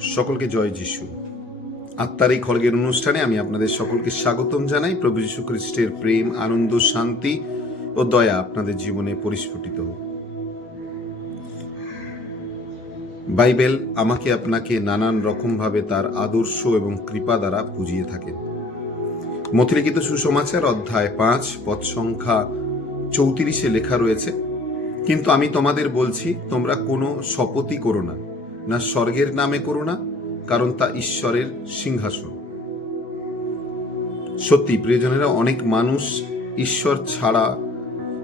সকলকে জয় যিশু। আত্মার এই খড়গের অনুষ্ঠানে আমি আপনাদের সকলকে স্বাগতম জানাই। প্রভু যীশু খ্রিস্টের প্রেম, আনন্দ, শান্তি ও দয়া আপনাদের জীবনে পরিস্ফুটিত বাইবেল আমাকে আপনাকে নানান রকমভাবে তার আদর্শ এবং কৃপা দ্বারা পুজিয়ে থাকেন। মথিলিখিত সুসমাচার অধ্যায় পাঁচ পদ সংখ্যা চৌত্রিশে লেখা রয়েছে, কিন্তু আমি তোমাদের বলছি, তোমরা কোনো শপথই করো না। না স্বর্গের নামে করো না, কারণ তা ঈশ্বরের সিংহাসন। সত্যি, প্রিয়জনেরা, অনেক মানুষ ঈশ্বর ছাড়া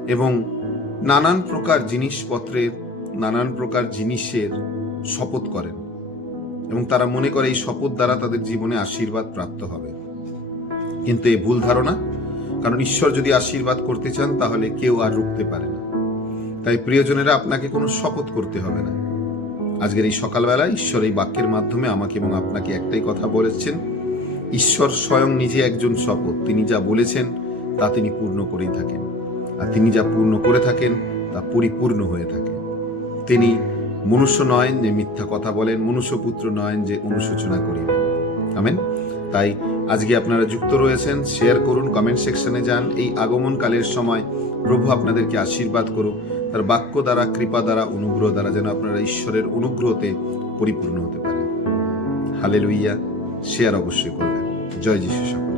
এবং নানান প্রকার জিনিসপত্রের, নানান প্রকার জিনিসের শপথ করেন এবং তারা মনে করে এই শপথ দ্বারা তাদের জীবনে আশীর্বাদ প্রাপ্ত হবে। কিন্তু এই ভুল ধারণা, কারণ ঈশ্বর যদি আশীর্বাদ করতে চান, তাহলে কেউ আর রুখতে পারে না। তাই প্রিয়জনেরা, আপনাকে কোনো শপথ করতে হবে না। আজকের এই সকালবেলা ঈশ্বর এই বাক্যের মাধ্যমে আমাকে এবং আপনাকে একটাই কথা বলেছেন। ঈশ্বর স্বয়ং নিজে একজন শপথ। তিনি যা বলেছেন, তা তিনি পূর্ণ করেই থাকেন। আর তিনি যা পূর্ণ করে থাকেন, তা পরিপূর্ণ হয়ে থাকে। তিনি মনুষ্য নয় যে মিথ্যা কথা বলেন মনুষ্যপুত্র নয় যে অনুশোচনা করিবেন আমেন। তাই আজকে আপনারা যুক্ত রয়েছেন শেয়ার করুন কমেন্ট সেকশনে যান। এই আগমনকালের সময় প্রভু আপনাদেরকে আশীর্বাদ করুক। তার বাক্য দ্বারা, কৃপা দ্বারা, অনুগ্রহ দ্বারা যেন আপনারা ঈশ্বরের অনুগ্রহতে পরিপূর্ণ হতে পারেন। হালে লুইয়া শেয়ার অবশ্যই করবেন। জয় যিশু